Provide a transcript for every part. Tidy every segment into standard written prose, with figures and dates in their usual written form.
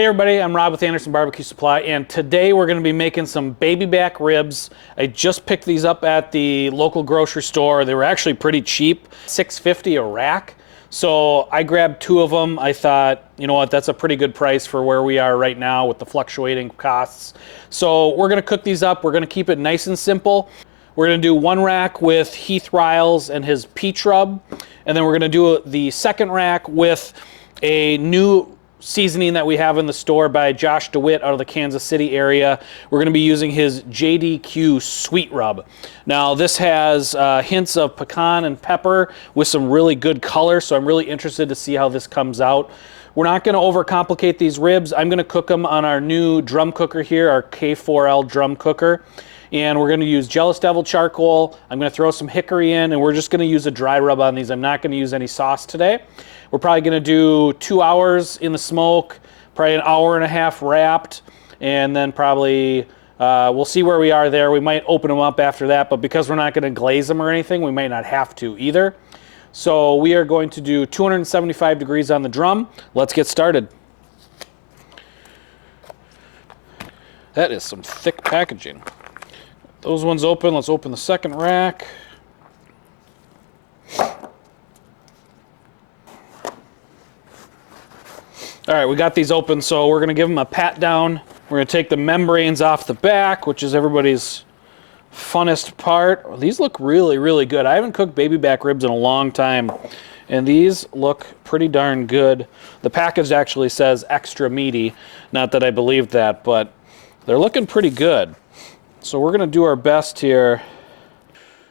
Hey everybody, I'm Rob with Anderson BBQ Supply, and today we're going to be making some baby back ribs. I just picked these up at the local grocery store. They were actually pretty cheap, $6.50 a rack. So I grabbed 2 of them. I thought, you know what, that's a pretty good price for where we are right now with the fluctuating costs. So we're going to cook these up. We're going to keep it nice and simple. We're going to do 1 rack with Heath Riles and his peach rub, and then we're going to do the second rack with a new seasoning that we have in the store by Josh DeWitt out of the Kansas City area. We're going to be using his JDQ Sweet rub. Now this has hints of pecan and pepper with some really good color, so I'm really interested to see how this comes out. We're not going to overcomplicate these ribs. I'm going to cook them on our new drum cooker here, our K4L drum cooker. And we're going to use Jealous Devil charcoal. I'm going to throw some hickory in, and we're just going to use a dry rub on these. I'm not going to use any sauce today. We're probably going to do 2 hours in the smoke, probably an hour and a half wrapped, and then probably we'll see where we are there. We might open them up after that, but because we're not going to glaze them or anything, we might not have to either. So we are going to do 275 degrees on the drum. Let's get started. That is some thick packaging. Those ones open. Let's open the second rack. All right, we got these open, so we're going to give them a pat down. We're going to take the membranes off the back, which is everybody's funnest part. Oh, these look really, really good. I haven't cooked baby back ribs in a long time, and these look pretty darn good. The package actually says extra meaty. Not that I believed that, but they're looking pretty good. So we're going to do our best here.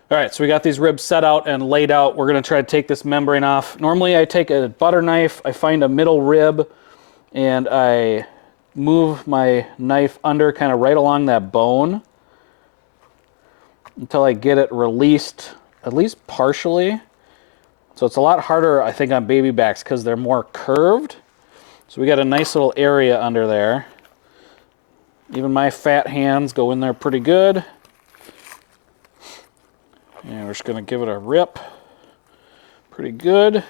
All right, so we got these ribs set out and laid out. We're going to try to take this membrane off. Normally I take a butter knife, I find a middle rib, and I move my knife under kind of right along that bone until I get it released, at least partially. So it's a lot harder, I think, on baby backs because they're more curved. So we got a nice little area under there. Even my fat hands go in there pretty good. And we're just going to give it a rip. Pretty good.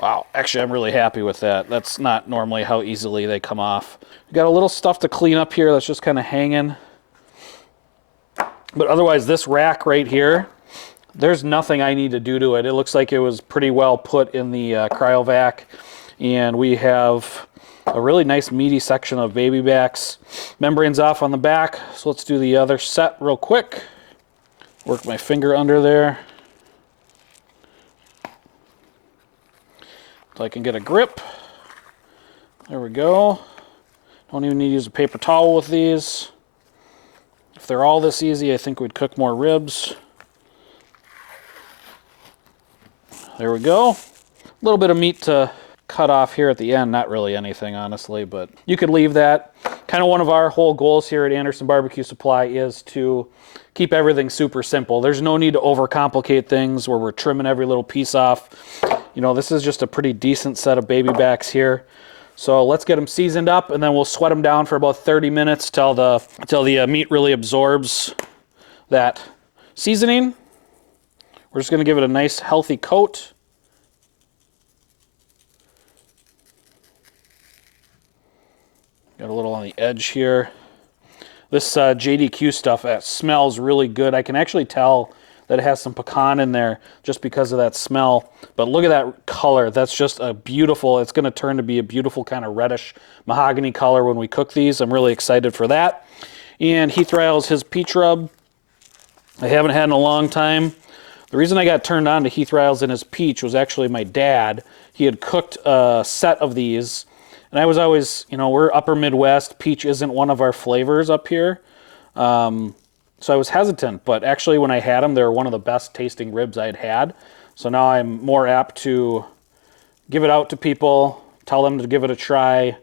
Wow, actually I'm really happy with that. That's not normally how easily they come off. We got a little stuff to clean up here that's just kind of hanging. But otherwise, this rack right here, there's nothing I need to do to it. It looks like it was pretty well put in the cryovac. And we have a really nice meaty section of baby backs. Membrane's off on the back, so let's do the other set real quick. Work my finger under there so I can get a grip. There we go. Don't even need to use a paper towel with these. If they're all this easy, I think we'd cook more ribs. There we go. A little bit of meat to cut off here at the end. Not really anything, honestly, but you could leave that. Kind of one of our whole goals here at Anderson BBQ Supply is to keep everything super simple. There's no need to overcomplicate things where we're trimming every little piece off. You know, this is just a pretty decent set of baby backs here. So let's get them seasoned up, and then we'll sweat them down for about 30 minutes till the meat really absorbs that seasoning. We're just going to give it a nice healthy coat. Got a little on the edge here. This JDQ stuff smells really good. I can actually tell that it has some pecan in there just because of that smell. But look at that color. That's just a beautiful, it's going to turn to be a beautiful kind of reddish mahogany color when we cook these. I'm really excited for that. And Heath Riles, his peach rub, I haven't had in a long time. The reason I got turned on to Heath Riles and his peach was actually my dad. He had cooked a set of these. And I was always, you know, we're upper Midwest. Peach isn't one of our flavors up here. So I was hesitant, but actually when I had them, they were one of the best tasting ribs I had had. So now I'm more apt to give it out to people, tell them to give it a try,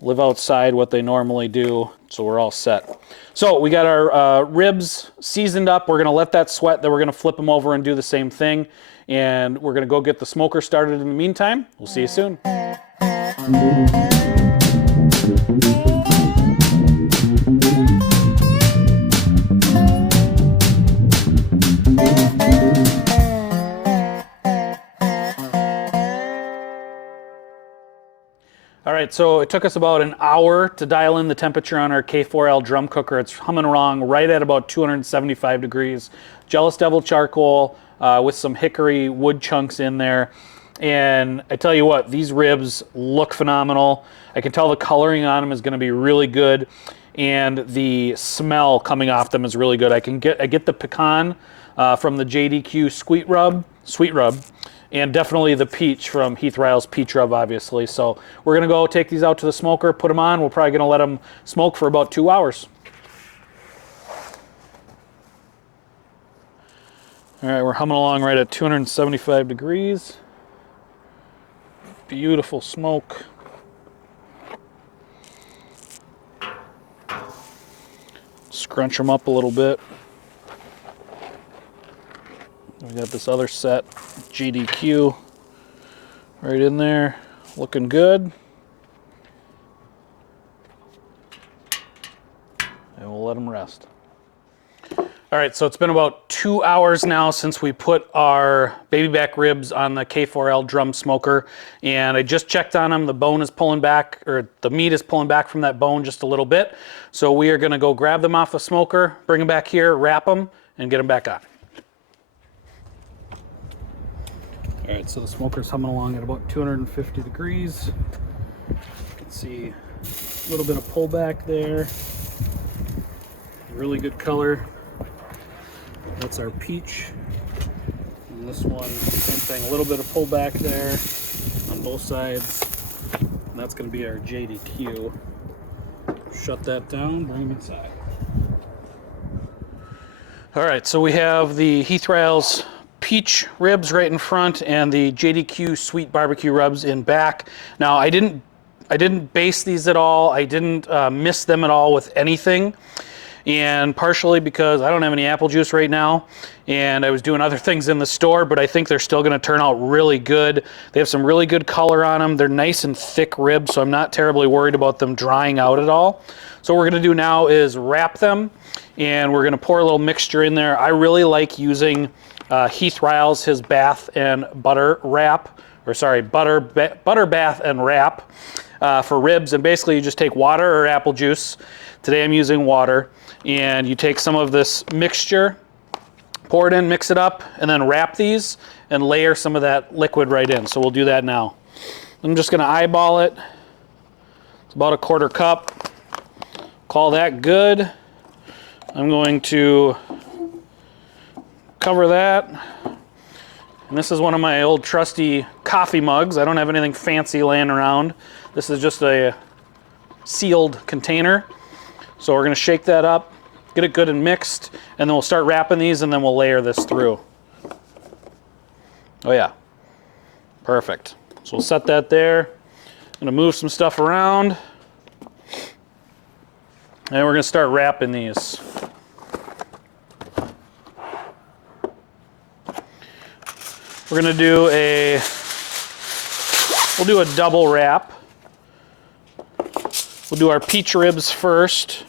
live outside what they normally do. So we're all set. So we got our ribs seasoned up. We're going to let that sweat. Then we're going to flip them over and do the same thing. And we're going to go get the smoker started in the meantime. We'll see you soon. All right, so it took us about an hour to dial in the temperature on our K4L drum cooker. It's humming along right at about 275 degrees. Jealous Devil charcoal with some hickory wood chunks in there. And I tell you what, these ribs look phenomenal. I can tell the coloring on them is going to be really good, and the smell coming off them is really good. I get the pecan from the JDQ Sweet Rub, and definitely the peach from Heath Riles Peach Rub, obviously. So we're gonna go take these out to the smoker, put them on. We're probably gonna let them smoke for about 2 hours. All right, we're humming along right at 275 degrees. Beautiful smoke. Scrunch them up a little bit. We got this other set, JDQ, right in there, looking good. And we'll let them rest. All right, so it's been about 2 hours now since we put our baby back ribs on the K4L drum smoker, and I just checked on them. The bone is pulling back, or the meat is pulling back from that bone just a little bit. So we are gonna go grab them off the smoker, bring them back here, wrap them, and get them back on. All right, so the smoker's humming along at about 250 degrees. You can see a little bit of pullback there. Really good color. That's our peach. And this one, same thing, a little bit of pullback there on both sides. And that's gonna be our JDQ. Shut that down, bring them inside. All right, so we have the Heath Riles Peach ribs right in front and the JDQ Sweet barbecue rubs in back. Now I didn't baste these at all. I didn't miss them at all with anything. And partially because I don't have any apple juice right now, and I was doing other things in the store, but I think they're still gonna turn out really good. They have some really good color on them. They're nice and thick ribs, so I'm not terribly worried about them drying out at all. So what we're gonna do now is wrap them, and we're gonna pour a little mixture in there. I really like using Heath Riles, his bath and butter wrap, or sorry, butter bath and wrap for ribs. And basically you just take water or apple juice. Today I'm using water. And you take some of this mixture, pour it in, mix it up, and then wrap these and layer some of that liquid right in. So we'll do that now. I'm just gonna eyeball it. It's about a 1/4 cup. Call that good. I'm going to cover that. And this is one of my old trusty coffee mugs. I don't have anything fancy laying around. This is just a sealed container. So we're gonna shake that up, get it good and mixed, and then we'll start wrapping these, and then we'll layer this through. Oh yeah, perfect. So we'll set that there. I'm gonna move some stuff around, and we're gonna start wrapping these. We're gonna do we'll do a double wrap. We'll do our peach ribs first.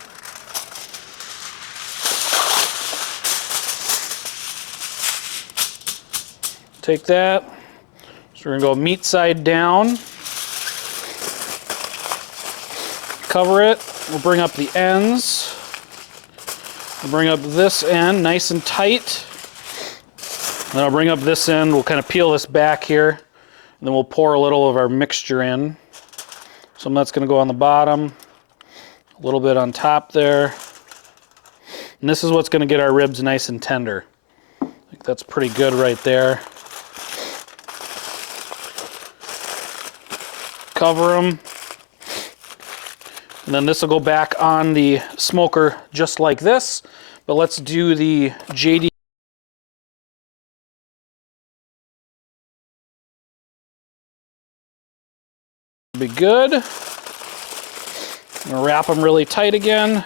Take that. So we're gonna go meat side down. Cover it. We'll bring up the ends. We'll bring up this end nice and tight. Then I'll bring up this end. We'll kind of peel this back here. And then we'll pour a little of our mixture in. Some of that's going to go on the bottom, a little bit on top there. And this is what's going to get our ribs nice and tender. I think that's pretty good right there. Cover them. And then this will go back on the smoker just like this. But let's do the JD. Be good. I'm gonna wrap them really tight again.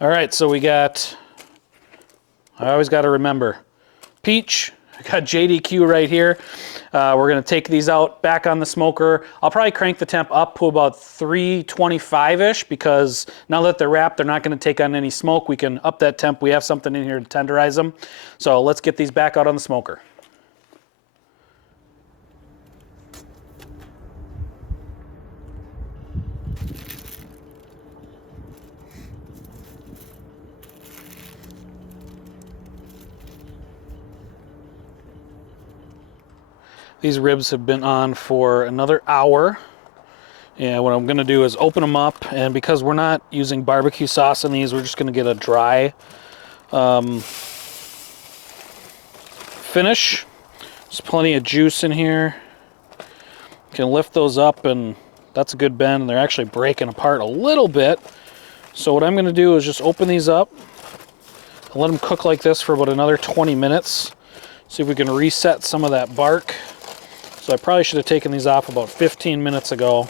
All right, so we got, I always got to remember, peach. I got JDQ right here. We're gonna take these out back on the smoker. I'll probably crank the temp up to about 325-ish, because now that they're wrapped, they're not gonna take on any smoke. We can up that temp. We have something in here to tenderize them. So let's get these back out on the smoker. These ribs have been on for another hour. And what I'm gonna do is open them up, and because we're not using barbecue sauce in these, we're just gonna get a dry finish. There's plenty of juice in here. You can lift those up, and that's a good bend, and they're actually breaking apart a little bit. So what I'm gonna do is just open these up and let them cook like this for about another 20 minutes. See if we can reset some of that bark. So I probably should have taken these off about 15 minutes ago.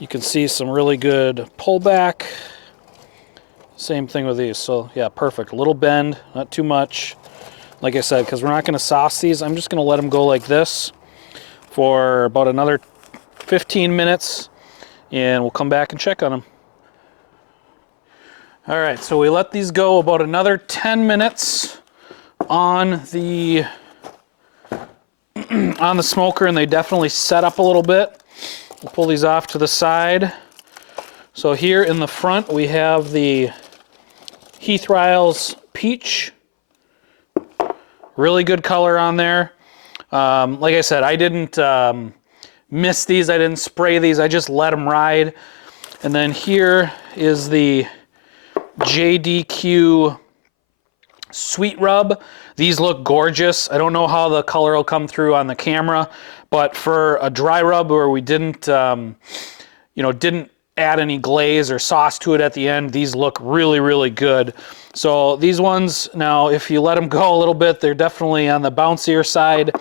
You can see some really good pullback. Same thing with these. So yeah, perfect. A little bend, not too much. Like I said, because we're not going to sauce these, I'm just going to let them go like this for about another 15 minutes, and we'll come back and check on them. All right, so we let these go about another 10 minutes on the smoker, and they definitely set up a little bit. We'll pull these off to the side. So here in the front, we have the Heath Riles Peach. Really good color on there. Like I said, I didn't miss these. I didn't spray these. I just let them ride. And then here is the JDQ Sweet Rub. These look gorgeous. I don't know how the color will come through on the camera, but for a dry rub where we didn't, didn't add any glaze or sauce to it at the end, these look really, really good. So these ones, now if you let them go a little bit, they're definitely on the bouncier side,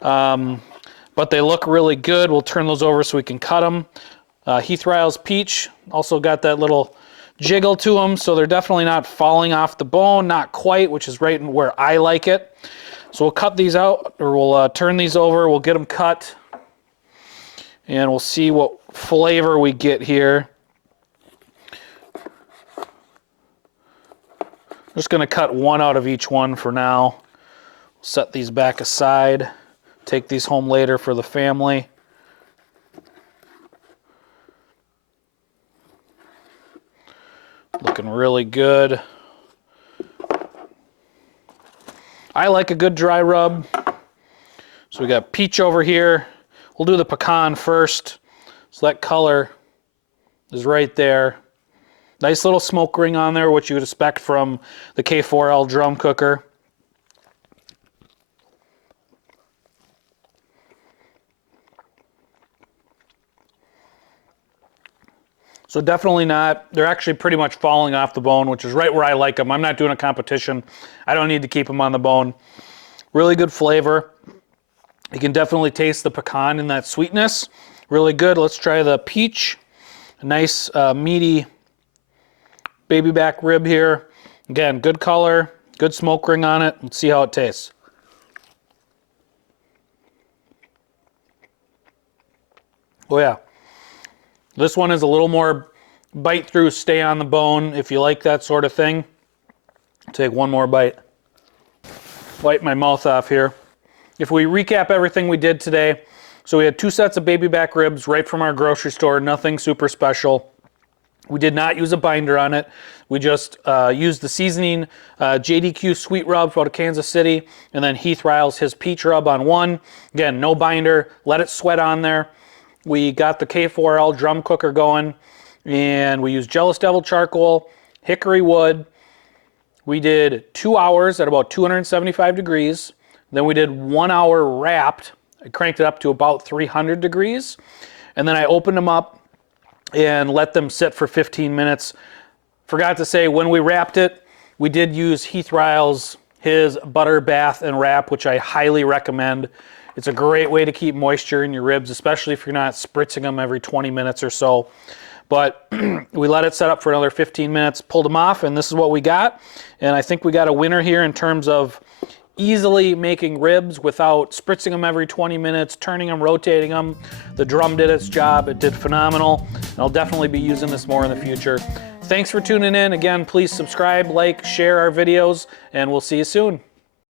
but they look really good. We'll turn those over so we can cut them. Heath Riles Peach also got that little jiggle to them, so they're definitely not falling off the bone, not quite, which is right where I like it. So we'll cut these out, or we'll turn these over, we'll get them cut, and we'll see what flavor we get here. I'm just going to cut one out of each one for now. Set these back aside, take these home later for the family. Looking really good. I like a good dry rub. So we got peach over here. We'll do the pecan first. So that color is right there. Nice little smoke ring on there, which you would expect from the K4L drum cooker. So definitely not, they're actually pretty much falling off the bone, which is right where I like them. I'm not doing a competition. I don't need to keep them on the bone. Really good flavor. You can definitely taste the pecan in that sweetness. Really good. Let's try the peach. A nice meaty baby back rib here. Again, good color, good smoke ring on it. Let's see how it tastes. Oh yeah. This one is a little more bite through, stay on the bone. If you like that sort of thing, take one more bite. Wipe my mouth off here. If we recap everything we did today, so we had 2 sets of baby back ribs right from our grocery store, nothing super special. We did not use a binder on it. We just used the seasoning, JDQ Sweet Rub out of Kansas City, and then Heath Riles, his Peach Rub on one. Again, no binder, let it sweat on there. We got the K4L drum cooker going, and we used Jealous Devil charcoal, hickory wood. We did 2 hours at about 275 degrees. Then we did 1 hour wrapped. I cranked it up to about 300 degrees. And then I opened them up and let them sit for 15 minutes. Forgot to say, when we wrapped it, we did use Heath Riles, his butter bath and wrap, which I highly recommend. It's a great way to keep moisture in your ribs, especially if you're not spritzing them every 20 minutes or so. But we let it set up for another 15 minutes, pulled them off, and this is what we got. And I think we got a winner here in terms of easily making ribs without spritzing them every 20 minutes, turning them, rotating them. The drum did its job. It did phenomenal. And I'll definitely be using this more in the future. Thanks for tuning in. Again, please subscribe, like, share our videos, and we'll see you soon.